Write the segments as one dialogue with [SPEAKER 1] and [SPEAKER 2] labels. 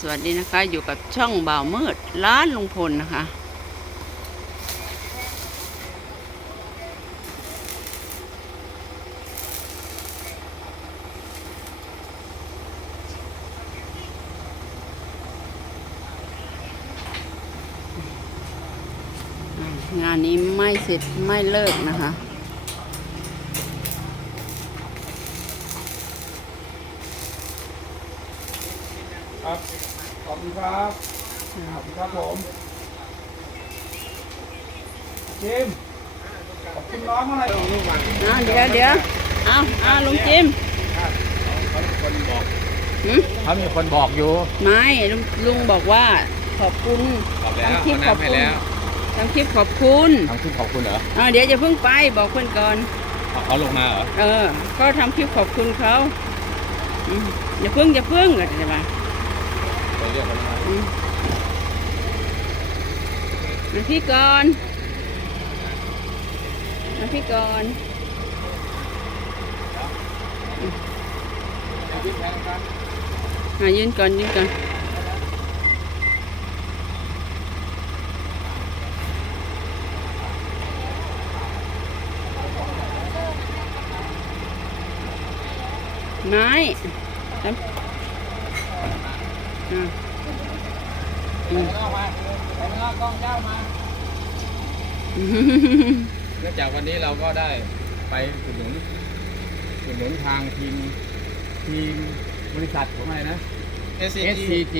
[SPEAKER 1] สวัสดีนะคะ อยู่กับช่องบ่าวมืดร้านลุงพลนะคะ งานนี้ไม่เสร็จไม่เลิกนะคะ
[SPEAKER 2] ครับ ขอบ คุณครับขอบคุณครับผมจิมขอบคุณน้องเขาหน่อย
[SPEAKER 1] อ่าเดี๋ยวเดี๋ยวเอาเอาลุงจิม
[SPEAKER 2] เขามีคนบอก
[SPEAKER 1] หืม
[SPEAKER 2] เขามีคนบอกอยู่
[SPEAKER 1] ไม่ลุงลุงบอกว่าขอบคุณ
[SPEAKER 2] ขอบแล้ว
[SPEAKER 1] ทำคลิปขอบ
[SPEAKER 2] ให้
[SPEAKER 1] คุณ
[SPEAKER 2] แล้ว
[SPEAKER 1] ทำคลิปขอบคุณ
[SPEAKER 2] ทำคลิปขอบคุณเหรอ
[SPEAKER 1] อ่าเดี๋ยวจะเพิ่งไปบอกเพื่อนก่อน
[SPEAKER 2] เอาเขาลงมาเหรอ
[SPEAKER 1] เออ ก็ทำคลิปขอบคุณเขาอืมอย่าเพิ่งอย่าเพิ่งก็จะมา
[SPEAKER 2] ไปเรียกเขาลงมา
[SPEAKER 1] อืมมาพี่ก่อนมาพี่ก่ อืม
[SPEAKER 2] ไปข้างนอกมาไปข้างนอกกล้องเจ้ามา เนื่องจากวันนี้เราก็ได้ไปอุดหนุนอุดหนุนทางทีมทีมบริษัทของอะไรนะ SCG SCG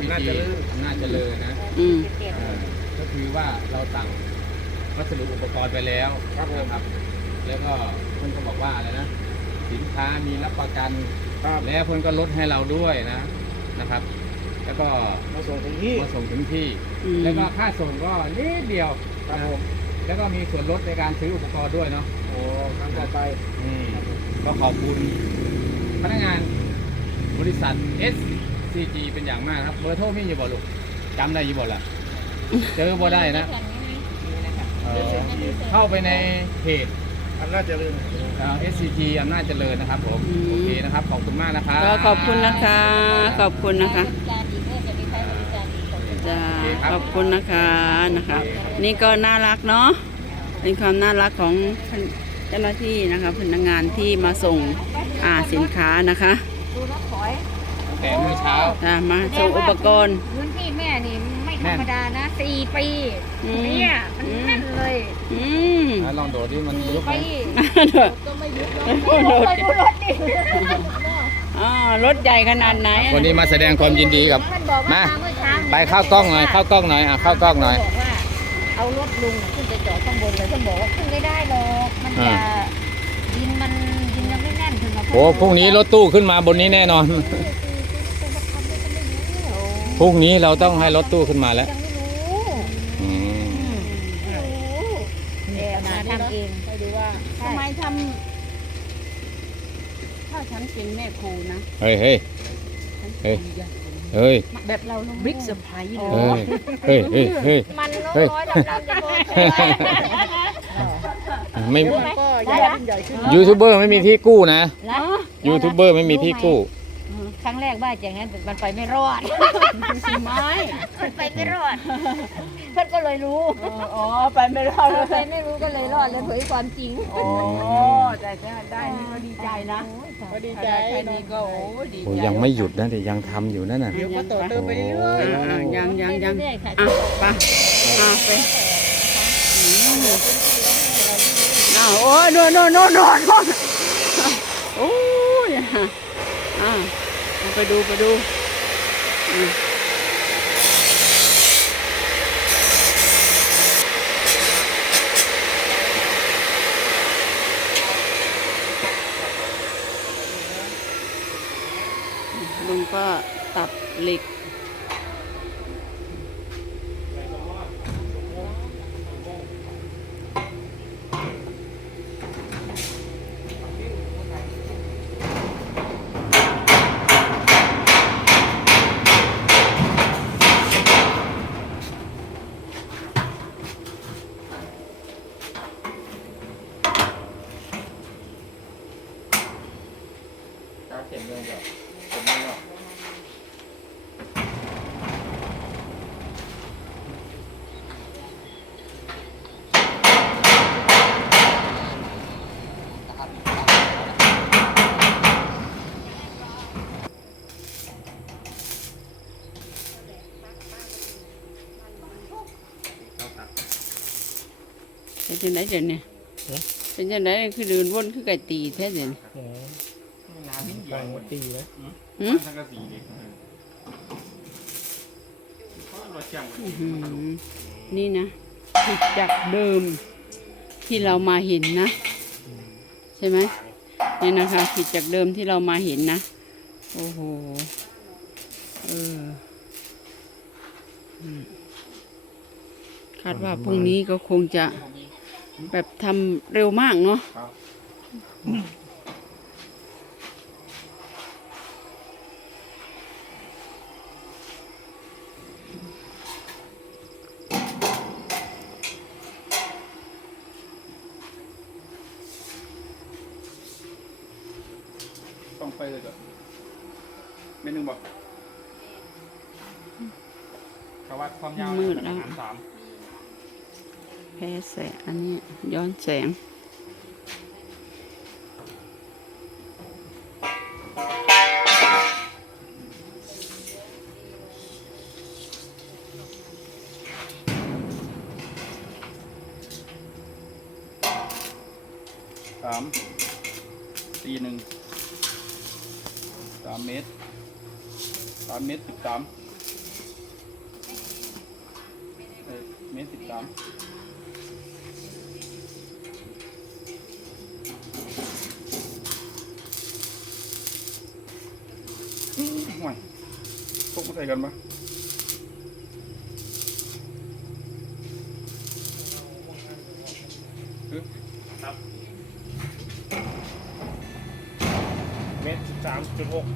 [SPEAKER 3] อำนาจเจริญ
[SPEAKER 2] อำนาจเจริญนะ
[SPEAKER 1] อืม
[SPEAKER 2] เอ่อก็คือว่าเราสั่งวัสดุอุปกรณ์ไปแล้ว
[SPEAKER 3] ครับผม
[SPEAKER 2] นะครับ แล้วก็เพื่อนก็บอกว่าอะไรนะ สินค้ามีรับประกัน
[SPEAKER 3] ครับ
[SPEAKER 2] แล้วเพื่อนก็ลดให้เราด้วยนะ นะครับ แล้วก็
[SPEAKER 3] มาส่งถึงที่
[SPEAKER 2] มาส่งถึงที่
[SPEAKER 1] อืม
[SPEAKER 2] แล้วก็ค่าส่งก็นิดเดียว
[SPEAKER 3] ครับ
[SPEAKER 2] นะ
[SPEAKER 3] ผม
[SPEAKER 2] แล้วก็มีส่วนลดในการซื้ออุปกรณ์ด้วยเนาะ
[SPEAKER 3] โอ้ครั้งต่อไป
[SPEAKER 2] อืมก็ขอบคุณพนักงานบริษัท SCG เป็นอย่างมากครับเบอร์โทรมีอยู่บ่ลูกจำได้อยู่บ่ล่ะ เจอบ่ได้นะ เอ่อเข้าไปในเพจ
[SPEAKER 3] อำนาจเจริญ
[SPEAKER 2] เอ่อ SCG อำนาจเจริญนะครับผม
[SPEAKER 1] อืม
[SPEAKER 2] โอเคนะครับขอบคุณมากนะครับ
[SPEAKER 1] ก็ขอบคุณนะคะ ขอบคุณนะคะ
[SPEAKER 4] บริการอีกเมื่อจะมีใครบริการอีกขอบคุณ
[SPEAKER 1] จ้า
[SPEAKER 2] โอเคครับ
[SPEAKER 1] ขอบคุณนะคะนะคะ นี่ก็น่ารักเนาะเป็นความน่ารักของเจ้าหน้าที่นะคะพนักงานที่มาส่งอ่าสินค้านะคะ
[SPEAKER 4] ดูนะขอย
[SPEAKER 2] ตั้งแต่เมื่อเช้า
[SPEAKER 1] อ่ามาส่งอุปกรณ์
[SPEAKER 4] พื้นที่แม่นี่ไม่ ธรรมดานะสี่ปี
[SPEAKER 1] อืม
[SPEAKER 4] เนี่ยมันแน่นเลย
[SPEAKER 1] อืม
[SPEAKER 2] แล้วลองโดดดิมัน
[SPEAKER 4] สี่
[SPEAKER 2] ลุกไหม
[SPEAKER 4] ปี
[SPEAKER 1] เด้อ
[SPEAKER 4] ก็ไม่ยุบ
[SPEAKER 1] โอ้โห
[SPEAKER 4] ไปดูรถดิ
[SPEAKER 1] อ่ารถใหญ่ขนาดไหน
[SPEAKER 2] วันนี้มาแสดงความยินดีกับ
[SPEAKER 4] มันบอกว่า
[SPEAKER 2] มา
[SPEAKER 4] เมื่อเช้า
[SPEAKER 2] ไปเข้ากล้องหน่อยเข้ากล้องหน่อยอะเข้ากล้องหน่อย
[SPEAKER 4] บอกว่าเอารถลุงขึ้นไปจอดข้างบนเลยท่านบอกว่าขึ้นไม่ได้หรอกมันจะ
[SPEAKER 2] อ่า
[SPEAKER 4] ดินมันดินยังไม่แน่นถึงมา
[SPEAKER 2] โอ้พรุ่งนี้รถตู้ขึ้นมาบนนี้แน่นอน พรุ่งนี้เราต้องให้รถตู้ขึ้นมาแล้ว
[SPEAKER 4] ยังไม่รู้
[SPEAKER 2] อืม
[SPEAKER 4] ไม่รู้แต่มาทำเอง
[SPEAKER 1] ไปดูว่า
[SPEAKER 4] ใช่
[SPEAKER 1] ทำไมทำถ้าฉันเป็นแม่ครูนะ
[SPEAKER 2] เฮ้ยเฮ้ย
[SPEAKER 1] ฉัน
[SPEAKER 2] เฮ้ย
[SPEAKER 1] คงจะ
[SPEAKER 2] เฮ้ย
[SPEAKER 1] แบบเราบิ๊กเซอร์ไพรส์เล
[SPEAKER 2] เฮ้
[SPEAKER 1] ย
[SPEAKER 2] ยเฮ้ยเฮ้ยเฮ้ย
[SPEAKER 4] มันน้
[SPEAKER 2] เฮ้ย
[SPEAKER 4] อยๆดำๆจะโดนตัว
[SPEAKER 2] ไม่
[SPEAKER 4] ก็ใหญ่ขึ้นใหญ่ขึ้น
[SPEAKER 2] ยูทูบเบอร์ไม่มีที่กู้นะ
[SPEAKER 4] นะ
[SPEAKER 2] ยูทูบเบอร์ไม่มีที่กู้
[SPEAKER 4] ค รั้งแรกว่าอย่างนั้นมันไปไม่รอด
[SPEAKER 1] ไม่
[SPEAKER 4] มันไปไม่รอดเพื่อนก็เลยรู้
[SPEAKER 1] อ๋อ ไปไม่รอด
[SPEAKER 4] เออไปไม่รู้ก็เลยรอดเลยเผยความจริง
[SPEAKER 1] โอ้แต่ถ้าได้นี่ก็ดีใจนะ
[SPEAKER 4] ก็ดี
[SPEAKER 1] ถ้าได้แค่นี้ก็โอ้ดี
[SPEAKER 2] โอ้
[SPEAKER 1] ใจ
[SPEAKER 2] ยังไม่หยุดนะแต่ยังทำอยู่นั่นน่ะ
[SPEAKER 1] เดี๋ยวก็ต่อเติมไป
[SPEAKER 2] โอ้
[SPEAKER 1] อ่ายังยังยัง
[SPEAKER 4] เรื่อยๆค่ะ
[SPEAKER 1] อะไปอะไปอืมอ้าวโอ้ยโน่นโน่นโน่นโน่นโน่นโอ้ยอะอะเอา ไปดูไปดูลุงก็ตัดเหล็ก
[SPEAKER 2] เป็
[SPEAKER 1] นยังไงเดี๋ยวนี้เป็นยังไดคือเดินวนขึ้นไก่ตีแท้เดี๋ยวนี้
[SPEAKER 3] โอ้
[SPEAKER 5] น้ำที่ให
[SPEAKER 3] ไป
[SPEAKER 5] ญ่
[SPEAKER 3] หมดตีเลย
[SPEAKER 1] หืม
[SPEAKER 5] สังกะสีเด็กรถจัง
[SPEAKER 1] อื้อหือนี่นะผิดจากเดิมที่เรามาเห็นนะ ใช่ไหมนี่นะคะผิดจากเดิมที่เรามาเห็นนะ โอ้โหเอออืมคาดว่าพรุ่งนี้ก็คงจะแบบทำเร็วมากเนาะ
[SPEAKER 5] ไปเลยก่อนเมนูบอกกวัดความยาว
[SPEAKER 1] มืดแล้ว
[SPEAKER 5] สาม
[SPEAKER 1] แพ้แสงอันนี้ย้อนแสง
[SPEAKER 5] สามตีหนึ่ง สามเมตรสามเมตรสิบสามเมตรสิบสามห่วยพวกมาใส่กันปะ
[SPEAKER 3] เมตร สามจุดหก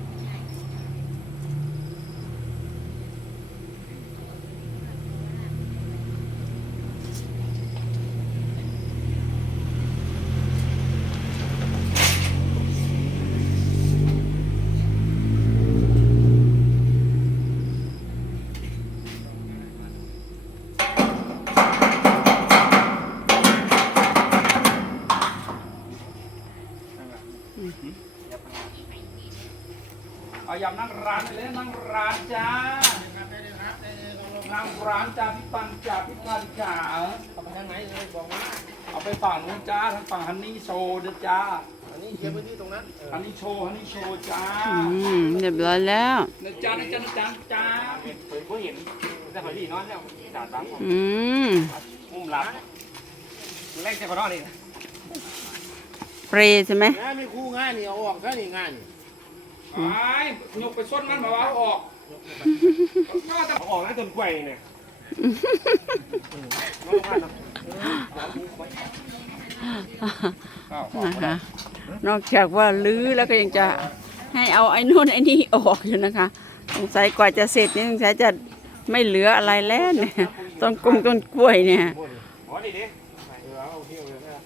[SPEAKER 5] เอายำนั่งร้านไปเลยนั่งร้านจ้านั่งร้านจ้าพี่ปันจ้าพี่ปันจ้า
[SPEAKER 3] เอาไปทางไหนเลยบอกมา
[SPEAKER 5] เอาไปฝั่งนู้นจ้าทางฝั่งฮันนี่โชว์เด้อจ้า
[SPEAKER 3] อันนี้เคลียร์พื้นที่ตรงนั้น
[SPEAKER 5] ฮันนี่โชว์ฮันนี่โชว์จ้า
[SPEAKER 1] อืมเรียบร้อยแล้ว
[SPEAKER 5] นะจ้านะจ้านะจ้าจ้า
[SPEAKER 3] เห็นเพิ่งเห็นแต่พอดีนอนแล้วจ่าตังค์
[SPEAKER 1] อืม
[SPEAKER 3] มุมหลับแรกจะขอนอนนี่
[SPEAKER 1] เปรย์ใช่ไหม
[SPEAKER 3] งานมีคู่งานนี่เอาออกแค่นี้งาน
[SPEAKER 5] ไอ้ยกไปส้นมันมาว่าเอาออกก็จะ
[SPEAKER 3] เอาออกแล้วต้นกล้วยนี่เนี่ยน้องพันเนาะ
[SPEAKER 5] เอาออก
[SPEAKER 1] นะคะ นอกจากว่าลื้อแล้วก็ยังจะให้เอาไอ้นู่นไอ้นี่ออกอยู่นะคะ สงสัยกว่าจะเสร็จนี่สงสัยจะไม่เหลืออะไรแล้วเนี่ย ต้นกงต้นกล้วยเนี่ย
[SPEAKER 3] อ๋อนี่ดิเออเอาเที่ยวเลยนะ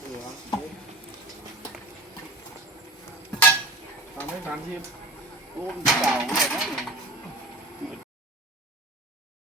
[SPEAKER 3] เออ ไม่ทัน
[SPEAKER 5] ที่รูปเก่าเลยนะ